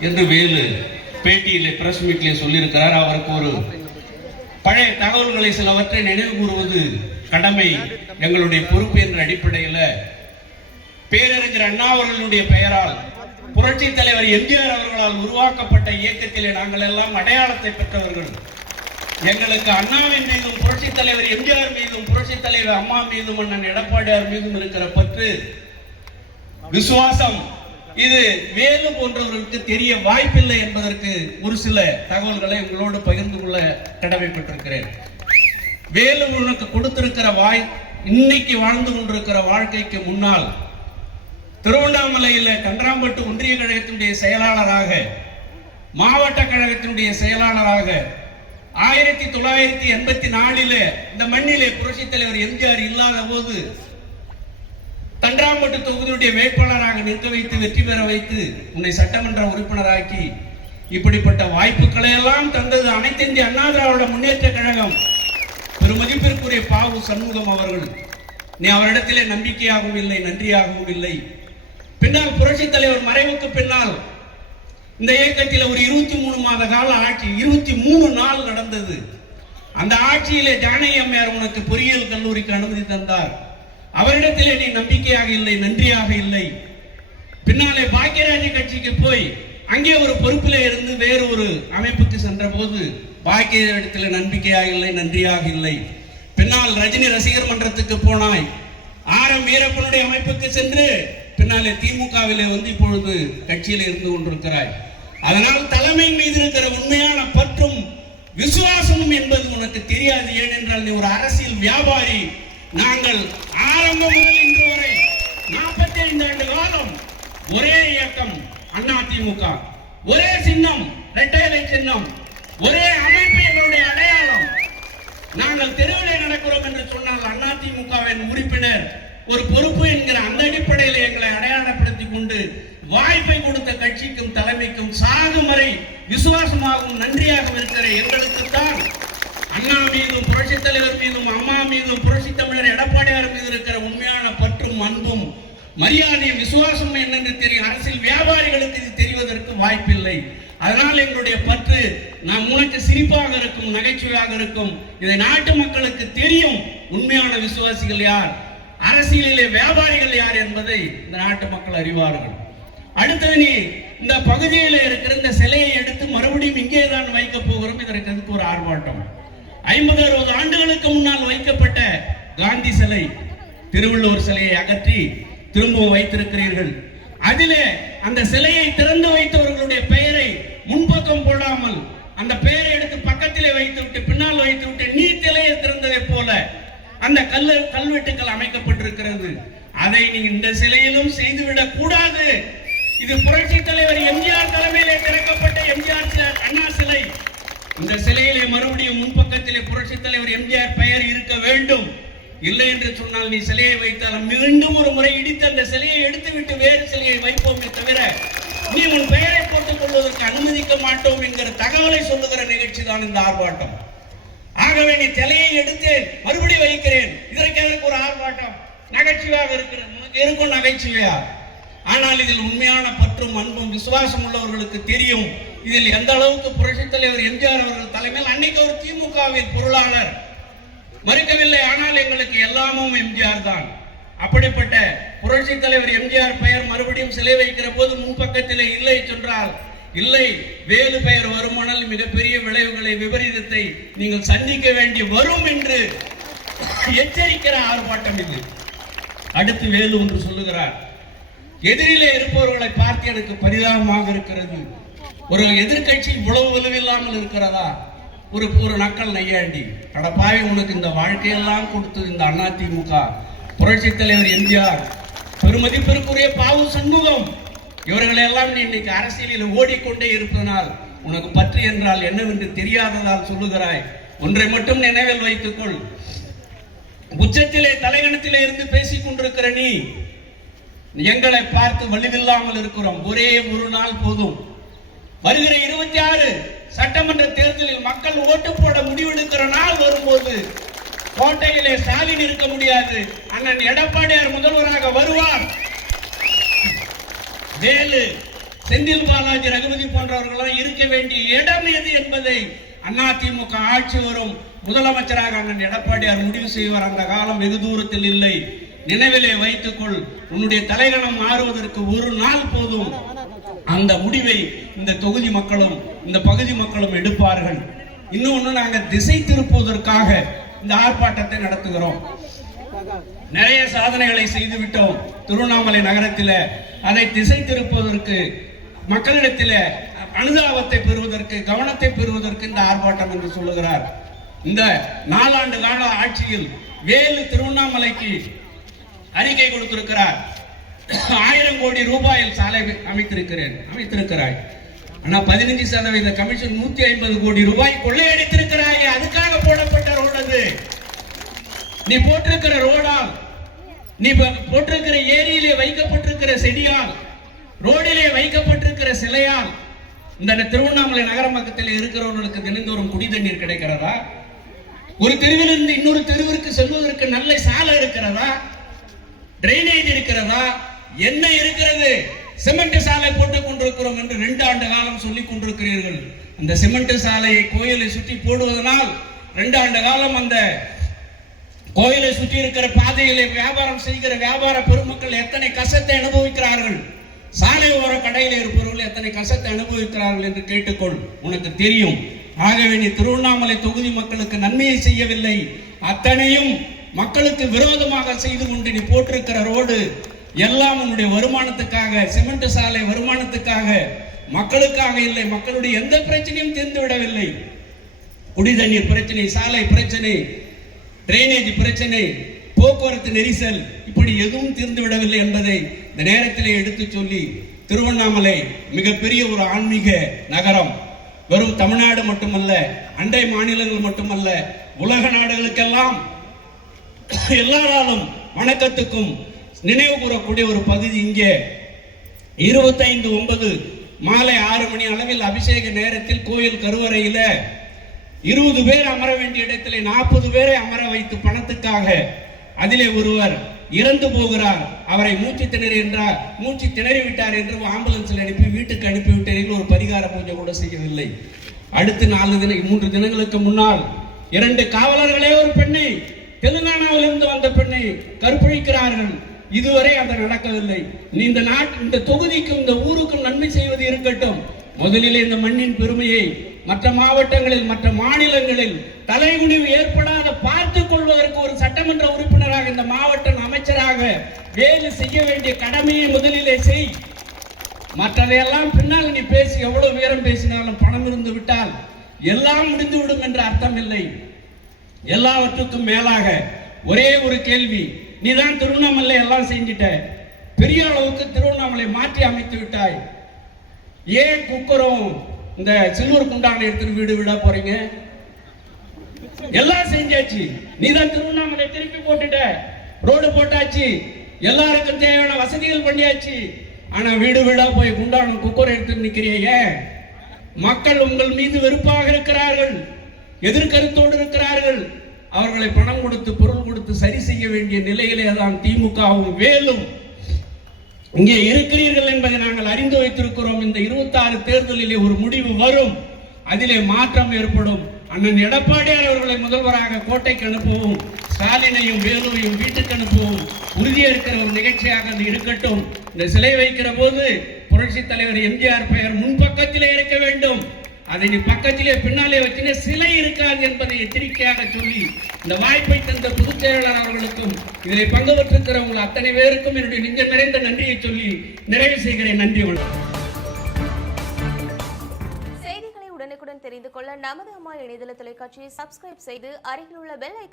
என்று வேலு பேட்டியிலே பிரஸ் மீட்லே சொல்லியிருக்கிறார். அவருக்கு ஒரு பழைய தகவல்களை சிலவற்றை நினைவு கூறுவது கடமை எங்களுடைய பொறுப்பு என்ற அடிப்படையில் பேரறிஞர் அண்ணா அவர்களுடைய பெயரால் புரட்சி தலைவர் எம்ஜிஆர் அவர்களால் உருவாக்கப்பட்ட இயக்கத்திலே நாங்கள் எல்லாம் அடையாளத்தை பெற்றவர்கள். எங்களுக்கு அண்ணாவின் மீதும் புரட்சி தலைவர் எம்ஜிஆர் மீதும் புரட்சி தலைவர் அம்மா மீதும் அண்ணன் எடப்பாடியார் மீதும் இருக்கிற பற்று விசுவாசம் இது வேலு போன்றவர்களுக்கு தெரிய வாய்ப்பில்லை என்பதற்கு ஒரு சில தகவல்களை உங்களோடு பகிர்ந்து கொள்ள கடமைப்பட்டிருக்கிறேன். வேலு உனக்கு கொடுத்திருக்கிற வாய் இன்னைக்கு வாழ்ந்து கொண்டிருக்கிற வாழ்க்கைக்கு முன்னால் திருவண்ணாமலையில் கன்றாம்பட்டு ஒன்றிய கழகத்தினுடைய செயலாளராக மாவட்ட கழகத்தினுடைய செயலாளராக ஆயிரத்தி தொள்ளாயிரத்தி எண்பத்தி நாலில் இந்த மண்ணிலே புரட்சி தலைவர் எம்ஜிஆர் இல்லாத போது தன்றாம்பட்டு தொகுதியுடைய வேட்பாளராக நிற்க வைத்து வெற்றி பெற வைத்து உன்னை சட்டமன்ற உறுப்பினராக்கி இப்படிப்பட்ட வாய்ப்புகளை எல்லாம் தந்தது அனைத்து இந்திய அண்ணா திராவிட முன்னேற்ற கழகம். பெருமதிப்பிற்குரிய பாவு சண்முகம் அவர்கள். நீ அவரிடத்திலே நம்பிக்கையாகவும் இல்லை நன்றியாகவும் இல்லை. பின்னால் புரட்சி தலைவர் மறைவுக்கு பின்னால் இந்த இயக்கத்தில் ஒரு இருபத்தி மூணு மாத கால ஆட்சி இருபத்தி மூணு நாள் நடந்தது. அந்த ஆட்சியிலே ஜானகி அம்மையார் உனக்கு பொறியியல் கல்லூரிக்கு அனுமதி தந்தார். அவரிடத்திலே நீ நம்பிக்கையாக இல்லை நன்றியாக இல்லை. பின்னாலே பாக்கியராஜ கட்சிக்கு போய் அங்கே ஒரு பொறுப்பில் இருந்து வேறு ஒரு அமைப்புக்கு சென்ற போது பாக்கிய நம்பிக்கையாக இல்லை நன்றியாக இல்லை. பின்னால் ரஜினி ரசிகர் மன்றத்துக்கு போனாய். ஆர் எம் வீரப்பனுடைய அமைப்புக்கு சென்று பின்னாலே திமுகவிலே வந்து இப்பொழுது கட்சியில் இருந்து கொண்டிருக்கிறாய். அதனால் தலைமை மீது இருக்கிற உண்மையான பற்றும் விசுவாசமும் என்பது உனக்கு தெரியாது. ஏனென்றால் நீ ஒரு அரசியல் வியாபாரி. நாங்கள் ஆரம்பம் முதல் இன்று வரை நாற்பத்தி ஐந்து ஆண்டு காலம் ஒரே இயக்கம் அண்ணா திமுக. ஒரே சின்னம் இரட்டை சின்னம் ஒரே அமைப்பு எங்களுடைய அடையாளம். நாங்கள் தெருவிலே நடக்கிறோம் என்று சொன்னால் அதிமுகவின் உறுப்பினர் ஒரு பொறுப்பு என்கிற அந்த அடிப்படையில் எங்களை அடையாளப்படுத்திக் கொண்டு வாய்ப்பை கொடுத்த கட்சிக்கும் தலைமைக்கும் சாகும் வரை விசுவாசமாகவும் நன்றியாகவும் இருக்கிற எங்களுக்கு தான் அண்ணா மீதும் புரட்சி தலைவர் மீதும் அம்மா மீதும் புரட்சி தமிழர் எடப்பாடியார் மீது இருக்கிற உண்மையான பற்றும் அன்பும் மரியாதையும் விசுவாசமும் என்னென்று தெரியும். அரசியல் வியாபாரிகளுக்கு இது தெரிவதற்கு வாய்ப்பில்லை. அதனால் எங்களுடைய பற்று நாம் உனக்கு சிரிப்பாக இருக்கும் நகைச்சுவையாக இருக்கும். இதை நாட்டு மக்களுக்கு தெரியும் உண்மையான விசுவாசிகள் யார் அரசியலிலே வியாபாரிகள் யார் என்பதை இந்த நாட்டு மக்கள் அறிவார்கள். அடுத்தது நீ இந்த பகுதியில் இருக்கிற இந்த சிலையை எடுத்து மறுபடியும் இங்கே தான் வைக்க போகிறோம். இதற்கு ஒரு ஆர்ப்பாட்டம். ஐம்பது அறுபது ஆண்டுகளுக்கு முன்னால் வைக்கப்பட்ட காந்தி சிலை திருவள்ளுவர் சிலையை அகற்றி திரும்பவும் வைத்திருக்கிறீர்கள். அதிலே அந்த சிலையை திறந்து வைத்தவர்களுடைய பெயரை முன்பக்கம் போடாமல் அந்த பெயரை எடுத்து பக்கத்திலே வைத்து விட்டு பின்னால் வைத்து விட்டு நீ திலையை திறந்ததை போல அந்த கல்லு கல்வெட்டுக்கள் அமைக்கப்பட்டிருக்கிறது. அதை நீ இந்த சிலையிலும் செய்துவிடக் கூடாது. இது புரட்சி தலைவர் எம்ஜிஆர் தலைமையிலே திறக்கப்பட்ட எம்ஜிஆர் அண்ணா சிலை. இந்த சிலையிலே மறுபடியும் முன்பக்கத்திலே புரட்சி தலைவர் எம்ஜிஆர் பெயர் இருக்க வேண்டும். இல்லை என்று சொன்னால் நீ சிலையை வைத்தால் மீண்டும் ஒரு முறை இடித்து அந்த சிலையை எடுத்துவிட்டு வேறு சிலையை வைப்போமே தவிர நீ உன் பெயரை போட்டுக் கொள்வதற்கு அனுமதிக்க மாட்டோம் என்கிற தகவலை சொல்லுகிற நிகழ்ச்சி தான் இந்த ஆர்ப்பாட்டம். ஆகவே நீ சிலையை எடுத்து மறுபடியும் வைக்கிறேன். இதற்கு எதற்கு ஒரு ஆர்ப்பாட்டம்? நகைச்சுவையாக இருக்கிறது. உனக்கு இருக்கும் நகைச்சுவையா? ஆனால் இதில் உண்மையான பற்றும் அன்பும் விசுவாசம் உள்ளவர்களுக்கு தெரியும். இதில் எந்த அளவுக்கு புரட்சித் தலைவர் எம்ஜிஆர் அவர்கள் தலைமையில் அன்னைக்கு ஒரு திமுகவின் பொருளாளர். மறுக்கவில்லை ஆனால் எங்களுக்கு எல்லாமும் எம்ஜிஆர் தான். அப்படிப்பட்ட புரட்சி தலைவர் எம்ஜிஆர் பெயர் மறுபடியும் சிலை வைக்கிற போது முன்பக்கத்திலே இல்லை சொன்னால் இல்லை வேறு பெயர் வருமானால் மிகப்பெரிய விளைவுகளை விபரீதத்தை நீங்கள் சந்திக்க வேண்டி வரும் என்று எச்சரிக்கிற ஆர்ப்பாட்டம் இது. அடுத்து வேலு ஒன்று சொல்லுகிறார். எதிரிலே இருப்பவர்களை பார்த்து எனக்கு பரிதாபமாக இருக்கிறது. ஒரு எதிர்க்கட்சி இவ்வளவு வலுவில்லாமல் இருக்கிறதா? ஒரு ஒரு நக்கல் நையாண்டி கடப்பாவி உனக்கு இந்த வாழ்க்கையெல்லாம் கொடுத்தது இந்த அதிமுக. புரட்சி தலைவர் எம்ஜிஆர். பெருமதிப்பிற்குரிய பாவு சண்முகம். இவர்களை எல்லாம் நீ இன்னைக்கு அரசியலில் ஓடிக்கொண்டே இருப்பதனால் உனக்கு பற்று என்றால் என்னவென்று தெரியாததால் சொல்லுகிறாய். ஒன்றை மட்டும் நினைவில் வைத்துக்கொள். உச்சத்திலே தலைகணத்திலே இருந்து பேசிக் கொண்டிருக்கிற நீ எங்களை பார்த்து வலுவில்லாமல் இருக்கிறோம். ஒரே ஒரு நாள் போதும். வருகிற இருபத்தி ஆறு சட்டமன்ற தேர்தலில் மக்கள் ஓட்டு போட முடிவெடுக்கிற நாள் வரும்போது கோட்டையிலே ஸ்டாலின் இருக்க முடியாது. அண்ணன் எடப்பாடியார் முதல்வராக வருவார். வேலு செந்தில் பாலாஜி ரகுபதி போன்றவர்களெல்லாம் இருக்க வேண்டிய இடம் எது என்பதை அதிமுக ஆட்சி வரும் முதலமைச்சராக அண்ணன் எடப்பாடியார் முடிவு செய்வார். அந்த காலம் வெகு தூரத்தில் இல்லை. நினைவிலே வைத்துக்கொள். உன்னுடைய தலைகணம் மாறுவதற்கு ஒரு நாள் போதும். அந்த முடிவை இந்த தொகுதி மக்களும் இந்த பகுதி மக்களும் எடுப்பார்கள். இன்னொன்னு நாங்கள் திசை திருப்புவதற்காக இந்த ஆர்ப்பாட்டத்தை நடத்துகிறோம். நிறைய சாதனைகளை செய்து விட்டோம் திருவண்ணாமலை நகரத்தில். அதை திசை திருப்புவதற்கு மக்களிடத்தில் அனுதாபத்தை பெறுவதற்கு கவனத்தை பெறுவதற்கு இந்த ஆர்ப்பாட்டம் என்று சொல்லுகிறார். இந்த நாலாண்டு கால ஆட்சியில் வேலு திருவண்ணாமலைக்கு அறிக்கை கொடுத்திருக்கிறார். ஆயிரம் கோடி ரூபாயில் சாலை அமைத்திருக்கிறேன். அமைத்திருக்கிறாய். ஆனா பதினஞ்சு சதவீத கமிஷன் நூத்தி ஐம்பது கோடி ரூபாய் கொள்ளையடித்திருக்கிறாய் அதுக்காக போடப்பட்ட ரோடு அது. நீ போட்டிருக்கிற ரோடால் நீ போட்டிருக்கிற ஏரியிலே வைக்கப்பட்டிருக்கிற செடியால் ரோடிலே வைக்கப்பட்டிருக்கிற சிலையால் இந்த திருவண்ணாமலை நகர பக்கத்தில் இருக்கிறவர்களுக்கு தினந்தோறும் குடி தண்ணீர் கிடைக்கிறதா? ஒரு தெருவிலிருந்து இன்னொரு தெருவிற்கு செல்வதற்கு நல்ல சாலை இருக்கிறதா? டிரைனேஜ் இருக்கிறதா? என்ன இருக்கிறது? சிமெண்ட் சாலை போட்டுக் கொண்டிருக்கிறோம் என்று ரெண்டு ஆண்டு காலம் சொல்லிக் கொண்டிருக்கிறீர்கள். அந்த சிமெண்ட் சாலையை கோயிலை சுற்றி போடுவதனால் ரெண்டு ஆண்டு காலம் அந்த கோயிலை சுற்றி இருக்கிற பாதையிலே வியாபாரம் செய்கிற வியாபார பெருமக்கள் எத்தனை கஷ்டத்தை அனுபவிக்கிறார்கள்? சாலை ஓர கடையில் இருப்பவர்கள் எத்தனை கஷ்டத்தை அனுபவிக்கிறார்கள் என்று கேட்டுக்கொள். உனக்கு தெரியும். ஆகவே நீ திருவண்ணாமலை தொகுதி மக்களுக்கு நன்மையை செய்யவில்லை. அத்தனையும் மக்களுக்கு விரோதமாக செய்து கொண்டு நீ போட்டிருக்கிற ரோடு எல்லாம் உன்னுடைய வருமானத்துக்காக சிமெண்ட் சாலை வருமானத்துக்காக மக்களுக்காக இல்லை. மக்களுடைய எந்த பிரச்சனையும் தீர்ந்து விடவில்லை. குடி தண்ணீர் பிரச்சனை சாலை பிரச்சனை டிரைனேஜ் பிரச்சனை போக்குவரத்து நெரிசல் இப்படி எதுவும் தீர்ந்து விடவில்லை என்பதை இந்த நேரத்திலே எடுத்து சொல்லி திருவண்ணாமலை மிகப்பெரிய ஒரு ஆன்மீக நகரம். வெறும் தமிழ்நாடு மட்டுமல்ல அண்டை மாநிலங்கள் மட்டுமல்ல உலக நாடுகளுக்கெல்லாம் எல்லாராலும் வணக்கத்துக்கும் நினைவு கூறக்கூடிய ஒரு பகுதி இங்கே. இருபத்தைந்து ஒன்பது மாலை ஆறு மணி அளவில் அபிஷேக நேரத்தில் கோயில் கருவறையில் இருபது பேர் அமர வேண்டிய இடத்திலே நாற்பது பேரை அமர வைத்து பணத்துக்காக அதிலே ஒருவர் இறந்து போகிறார். அவரை மூச்சு திணறி என்றார் மூச்சு திணறி விட்டார் என்று ஆம்புலன்ஸில் அனுப்பி வீட்டுக்கு அனுப்பிவிட்டேன் ஒரு பரிகார பூஜை கூட செய்யவில்லை. அடுத்து நாலு தின மூன்று தினங்களுக்கு முன்னால் இரண்டு காவலர்களே ஒரு பெண்ணை தெலுங்கானா அந்த பெண்ணை கற்பழிக்கிறார்கள். இதுவரை அது நடக்கவில்லை. இந்த நாட்டு இந்த தொகுதிக்கும் இந்த ஊருக்கும் நன்மை செய்வது இருக்கட்டும். முதலில் இந்த மண்ணின் பெருமையை மற்ற மாவட்டங்களில் மற்ற மாநிலங்களில் தலைகுனிவு ஏற்படாத பார்த்துக் கொள்வதற்கு ஒரு சட்டமன்ற உறுப்பினராக இந்த மாவட்ட அமைச்சராக வேலை செய்ய வேண்டிய கடமையை முதலிலே செய். மற்றதையெல்லாம் பின்னால் நீ பேசி எவ்வளவு உயரம் பேசினாலும் பணம் இருந்து விட்டால் எல்லாம் முடிந்துவிடும் என்ற அர்த்தம் இல்லை. எல்லாவற்றுக்கும் மேலாக ஒரே ஒரு கேள்வி. நீ தான் திருவண்ணாமலை எல்லாம் செஞ்சிட்ட. பெரிய அளவுக்கு திருவண்ணாமலை மாற்றி அமைத்து விட்டாய். ஏன் குக்கரும் இந்த சில்வர் குண்டான எடுத்துட்டு வீடு விட போறீங்க? எல்லாம் செஞ்சாச்சு. நீ தான் திருவண்ணாமலை திருப்பி போட்டுட்ட. ரோடு போட்டாச்சு. எல்லாருக்கும் தேவையான வசதிகள் பண்ணியாச்சு. ஆனா வீடு வீடா போய் குண்டான குக்கர் எடுத்து நிக்கிறீங்க மக்கள் உங்கள் மீது வெறுப்பாக இருக்கிறார்கள். எதிர்கருத்தோடு இருக்கிறார்கள். அவர்களை பணம் கொடுத்து பொருள் கொடுத்து சரி செய்ய வேண்டிய நிலையிலே தான் திமுகவும் வேலும். இங்கே இருக்கிறீர்கள் என்பதை நாங்கள் அறிந்து வைத்திருக்கிறோம். இந்த 26 தேர்தலிலே ஒரு முடிவு வரும். அதிலே மாற்றம் ஏற்படும். அண்ணன் எடப்பாடியார் அவர்களை முதல்வராக கோட்டைக்கு அனுப்புவோம் ஸ்டாலினையும் வேலுவையும் வீட்டுக்கு அனுப்புவோம் உறுதியேற்கிற ஒரு நிகழ்ச்சியாக அது இருக்கட்டும். இந்த சிலை வைக்கிற போது புரட்சி தலைவர் எம்ஜிஆர் பெயர் முன்பக்கத்திலே இருக்க வேண்டும். அதை நீ பக்கத்திலே பின்னாலே வச்சுனே சிலை இருக்காது என்பதை எச்சரிக்கையாக சொல்லி இந்த வாய்ப்பை தந்த பொதுச் செயலாளர் அவர்களுக்கும் இதில் பங்கு பெற்றிருக்கிறவங்க அத்தனை பேருக்கும் என்னுடைய நெஞ்ச நிறைந்த நன்றியை சொல்லி நிறைவு செய்கிறேன். நன்றி வணக்கம். செய்திகளை உடனுக்குடன் தெரிந்து கொள்ள நமது அம்மா இணையதள தொலைக்காட்சியை சப்ஸ்கிரைப் செய்து அருகில் உள்ள பெல் ஐக்கான்